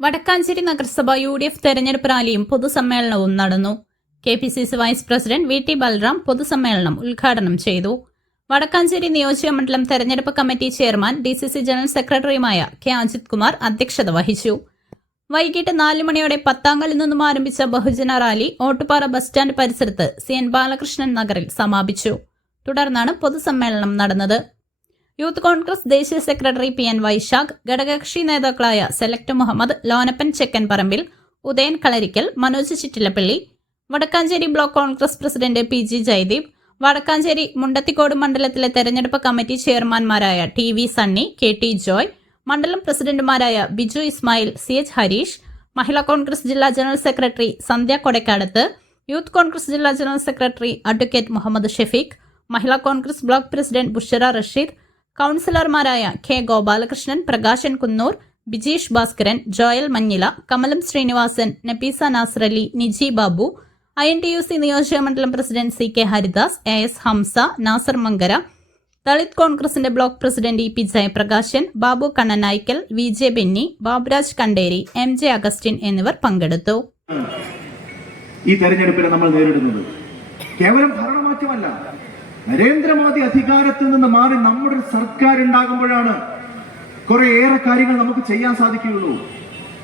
വടക്കാഞ്ചേരി നഗരസഭ U D F തെരഞ്ഞെടുപ്പ് റാലിയും പൊതുസമ്മേളനവും നടന്നു. K P C C vice president V T Balram പൊതുസമ്മേളനം ഉദ്ഘാടനം ചെയ്തു. വടക്കാഞ്ചേരി നിയോജക മണ്ഡലം തെരഞ്ഞെടുപ്പ് committee chairman D C C general സെക്രട്ടറിയുമായ കെ അജിത് കുമാർ അധ്യക്ഷത വഹിച്ചു. വൈകിട്ട് നാല് മണിയോടെ പത്താങ്കലിൽ നിന്നും ആരംഭിച്ച ബഹുജന റാലി ഓട്ടുപാറ ബസ് സ്റ്റാൻഡ് പരിസരത്ത് സി എൻ ബാലകൃഷ്ണൻ നഗറിൽ സമാപിച്ചു. തുടർന്നാണ് പൊതുസമ്മേളനം നടന്നത്. യൂത്ത് കോൺഗ്രസ് ദേശീയ സെക്രട്ടറി പി എൻ വൈശാഖ് ഘടകകക്ഷി നേതാക്കളായ select Muhammad Lonappan Chekkan Parambil Udayan Kalarikkal Manoj Chittilappally Wadakkanchery block Congress president P G Jayadeep Wadakkanchery Mundathikode മണ്ഡലത്തിലെ തെരഞ്ഞെടുപ്പ് committee ചെയർമാൻമാരായ T V Sunny K T Joy മണ്ഡലം പ്രസിഡന്റുമാരായ ബിജു ഇസ്മായിൽ സി എച്ച് ഹരീഷ് മഹിളാ കോൺഗ്രസ് ജില്ലാ general secretary Sandhya Kodakkadath youth Congress ജില്ലാ general secretary advocate Muhammad Shefeeq Mahila Congress block president Bushara Rasheed കൌൺസിലർമാരായ K Gopalakrishnan Prakashan Kunnoor Bijeesh Bhaskaran Joel Manjila Kamalam Srinivasan Nabeesa Nazarali Niji Babu I N T U C നിയോജക മണ്ഡലം president C K Haridas A S Hamsa Nasar Mankara Dalit കോൺഗ്രസിന്റെ block president E P Jayaprakashan Babu Kannanaikkal V J Benny Baburaj Kanderi M J Augustine എന്നിവർ പങ്കെടുത്തു. ഈ തെരഞ്ഞെടുപ്പിനെ നമ്മൾ നേരിടുന്നത് കേവലം ഭരണമാറ്റമല്ല നരേന്ദ്രമോദി അധികാരത്തിൽ നിന്ന് മാറി നമ്മുടെ ഒരു സർക്കാർ ഉണ്ടാകുമ്പോഴാണ് കുറെ ഏറെ കാര്യങ്ങൾ നമുക്ക് ചെയ്യാൻ സാധിക്കുകയുള്ളൂ.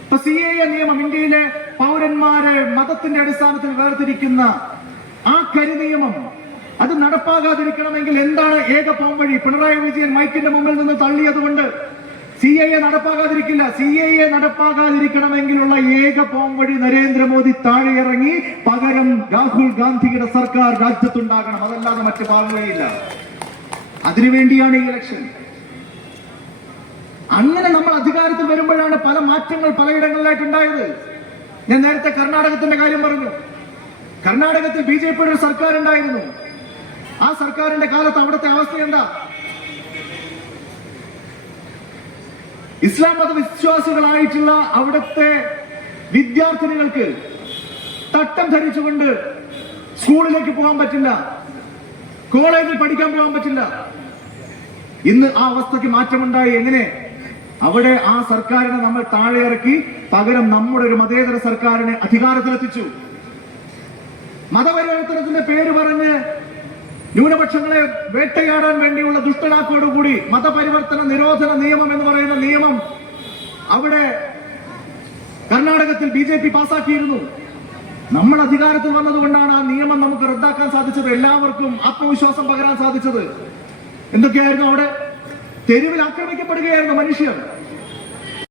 ഇപ്പൊ സി എ നിയമം ഇന്ത്യയിലെ പൗരന്മാരെ മതത്തിന്റെ അടിസ്ഥാനത്തിൽ വേർതിരിക്കുന്ന ആ കരി നിയമം അത് നടപ്പാകാതിരിക്കണമെങ്കിൽ എന്താണ് ഏക പോംവഴി? പിണറായി വിജയൻ മൈക്കിന്റെ മുമ്പിൽ നിന്ന് തള്ളിയതുകൊണ്ട് സി എ നടപ്പാകാതിരിക്കില്ല. സി എ നടപ്പാകാതിരിക്കണമെങ്കിലുള്ള ഏക പോംവഴി നരേന്ദ്രമോദി താഴെ ഇറങ്ങി പകരം രാഹുൽ ഗാന്ധിയുടെ സർക്കാർ രാജ്യത്തുണ്ടാകണം. അതല്ലാതെ മറ്റു പാകുകയില്ല അതിനുവേണ്ടിയാണ് ഈ ഇലക്ഷൻ അങ്ങനെ നമ്മൾ അധികാരത്തിൽ വരുമ്പോഴാണ് പല മാറ്റങ്ങൾ പലയിടങ്ങളിലായിട്ട് ഉണ്ടായത്. ഞാൻ നേരത്തെ കർണാടകത്തിന്റെ കാര്യം പറഞ്ഞു. കർണാടകത്തിൽ ബി ജെ പിയുടെ ഒരു സർക്കാർ ഉണ്ടായിരുന്നു ആ സർക്കാരിന്റെ കാലത്ത് അവിടുത്തെ അവസ്ഥ എന്താ? ഇസ്ലാം മത വിശ്വാസികളായിട്ടുള്ള അവിടുത്തെ വിദ്യാർത്ഥിനികൾക്ക് തട്ടം ധരിച്ചുകൊണ്ട് സ്കൂളിലേക്ക് പോകാൻ പറ്റില്ല. കോളേജിൽ പഠിക്കാൻ പോകാൻ പറ്റില്ല. ഇന്ന് ആ അവസ്ഥയ്ക്ക് മാറ്റമുണ്ടായി. എങ്ങനെ? അവിടെ ആ സർക്കാരിനെ നമ്മൾ താഴെ ഇറക്കി പകരം നമ്മുടെ ഒരു മതേതര സർക്കാരിനെ അധികാരത്തിലെത്തിച്ചു. മതപരിവർത്തനത്തിന്റെ പേര് പറഞ്ഞ് ന്യൂനപക്ഷങ്ങളെ വേട്ടയാടാൻ വേണ്ടിയുള്ള ദുഷ്ടലാക്കോടുകൂടി മതപരിവർത്തന നിരോധന നിയമം എന്ന് പറയുന്ന അവിടെ കർണാടകത്തിൽ ബി ജെ പി പാസാക്കിയിരുന്നു. നമ്മൾ അധികാരത്തിൽ വന്നതുകൊണ്ടാണ് ആ നിയമം നമുക്ക് റദ്ദാക്കാൻ സാധിച്ചത്. എല്ലാവർക്കും ആത്മവിശ്വാസം പകരാൻ സാധിച്ചത്. എന്തൊക്കെയായിരുന്നു അവിടെ? തെരുവിൽ ആക്രമിക്കപ്പെടുകയായിരുന്നു മനുഷ്യർ.